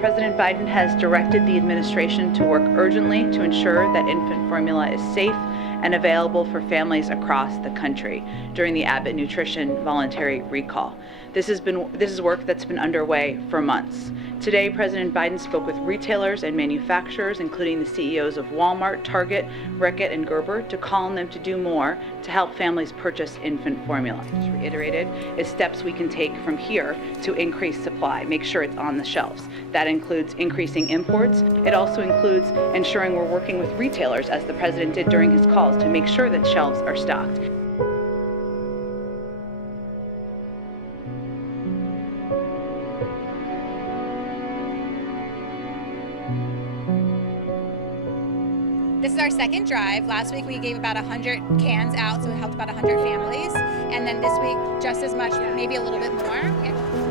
President Biden has directed the administration to work urgently to ensure that infant formula is safe and available for families across the country during the Abbott Nutrition voluntary recall. This is work that's been underway for months. Today, President Biden spoke with retailers and manufacturers, including the CEOs of Walmart, Target, Reckitt, and Gerber, to call on them to do more to help families purchase infant formula. As reiterated, is steps we can take from here to increase supply, make sure it's on the shelves. That includes increasing imports. It also includes ensuring we're working with retailers, as the president did during his calls, to make sure that shelves are stocked. This is our second drive. Last week we gave about 100 cans out, so it helped about 100 families. And then this week, just as much, maybe a little bit more.